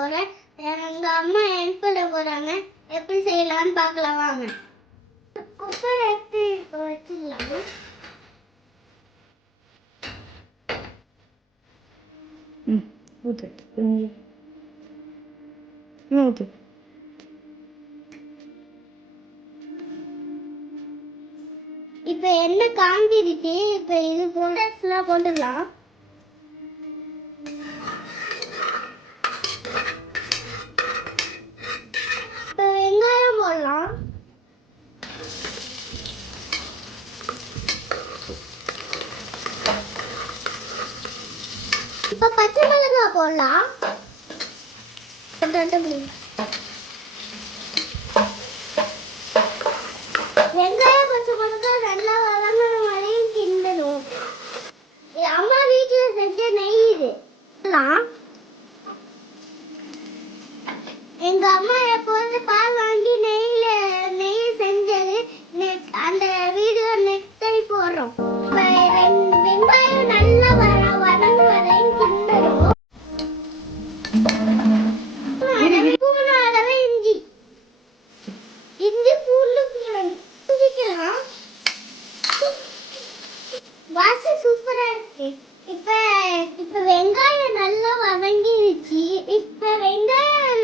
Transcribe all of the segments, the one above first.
போறேன். எங்க அம்மா ஹெல்ப் பண்ண போறாங்க. எப்படி செய்யலாம்னு பார்க்கலாம் வாங்க. குக்கர் எடுத்து வச்சிடலாம். ஊத்து. ஊத்து. இப்ப என்ன காஞ்சிருச்சு. இப்ப இது போட்டெல்லாம் போட்டுக்கலாம். இப்ப வெங்காயம் போடலாம். இப்ப பச்சை மிளகாய் போடலாம். வெங்காயம் பச்சை மிளகாய் நல்லா வதங்குற வரையும் கிண்டணும். அம்மா வீட்டுல செஞ்ச நெய் இது. எங்க அம்மா எப்போது பால் வாங்கி நெய் செஞ்சது. அந்த வீடியோ நெக்ஸ்ட் டைம் போடுறோம். வெங்காயம் நல்லா வதங்கு வரையும் கிண்டணும். பூண்டு அளவு இஞ்சி பூண்டு குடிக்கலாம். வாசம் சூப்பரா இருக்கு. இப்ப வெங்காயம் நல்லா வதங்கிடுச்சு. இப்ப வெங்காயம்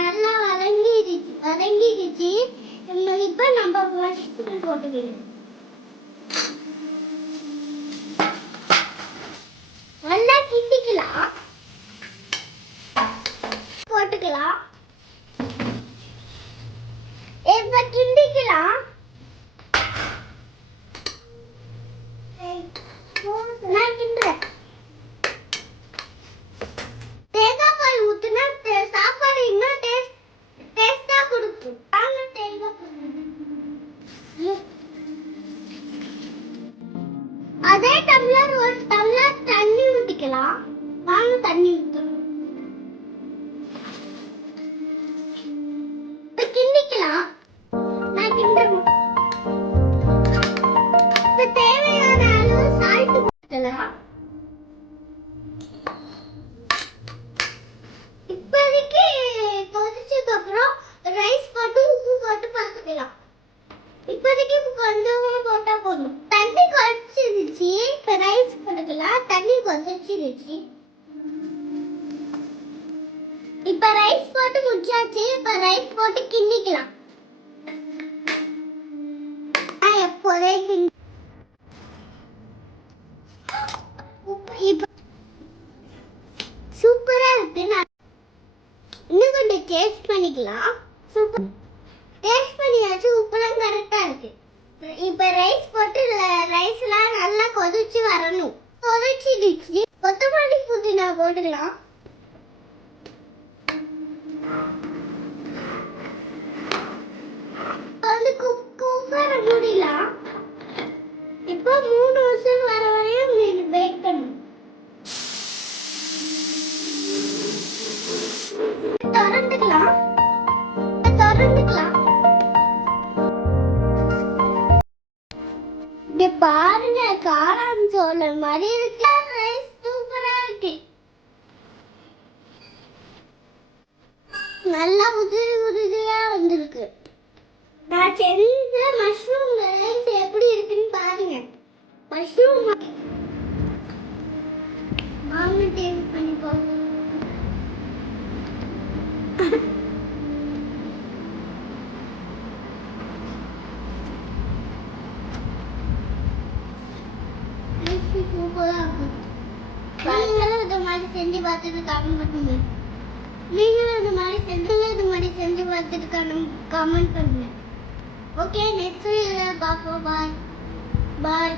நல்லா வதங்கிடுச்சு. இப்ப நம்ம மஷ்ரூம் போட்டுக்கலாம். நல்லா கிண்டிக்கலாம். போட்டுக்கலாம். இப்ப கிண்டிக்கலாம். நான் கிண்டுறேன். தேங்காய் பால் ஊத்துனா சாப்பாடு இன்னும் டேஸ்டா கொடுக்கும். அதே டம்ளர் ஒரு டம்ளர் தண்ணி ஊத்திக்கலாம். வாங்க தண்ணி ஊத்தணும். கிண்டிக்கலாம். நான் கிண்டுறேன். இப்ப தேவையான அளவு சால்ட் போட்டுக்கலாம். இப்போதைக்கு கொதிச்சதுக்கு அப்புறம் ரைஸ் போட்டு உப்பு போட்டு பார்த்துக்கலாம். இப்போதைக்கு கொஞ்சமா போட்டா போதும். தண்ணி கொதிச்சிருச்சு. இப்ப ரைஸ் போட்டுக்கலாம். தண்ணி கொதிச்சிருச்சு. இப்ப ரைஸ் போட்டு முடிச்சாச்சு. இப்ப ரைஸ் போட்டு கிண்டிக்கலாம். எப்போதே சூப்பரா இருக்கு. இன்னும் கொஞ்சம் டேஸ்ட் பண்ணிக்கலாம். சூப்பர் டேஸ்ட் பண்ணியாச்சு. உப்புலாம் கரெக்டா இருக்கு. இப்ப ரைஸ் போட்டு ரைஸ் எல்லாம் நல்லா கொதிச்சு வரணும். கொதிச்சிடுச்சு. கொத்தமல்லி புதினா போட்டுக்கலாம். வந்து குக்கரை மூடிடலாம். இப்போ 3 விசில் வர வரையும் வெயிட் பண்ணணும். திறந்துக்கலாம். இங்க பாருங்க, காளான் சோளம் மாதிரி இருக்கு. ரைஸ் சூப்பரா இருக்கு. நல்லா உதிரியா வந்திருக்கு. நான் செஞ்ச மஷ்ரூம் ரைஸ் எப்படி இருக்குன்னு பாருங்க. மஷ்ரூம் வாங்க டேஸ்ட் பண்ணி பாருங்க. சூப்பரா இருக்கு. நீங்களும் இது மாதிரி செஞ்சு பார்த்துட்டு கமெண்ட் பண்ணுங்க. கமெண்ட் பண்ணுங்க. ஓகே, நெக்ஸ்ட் வீடியோல பார்ப்போம். பாய்.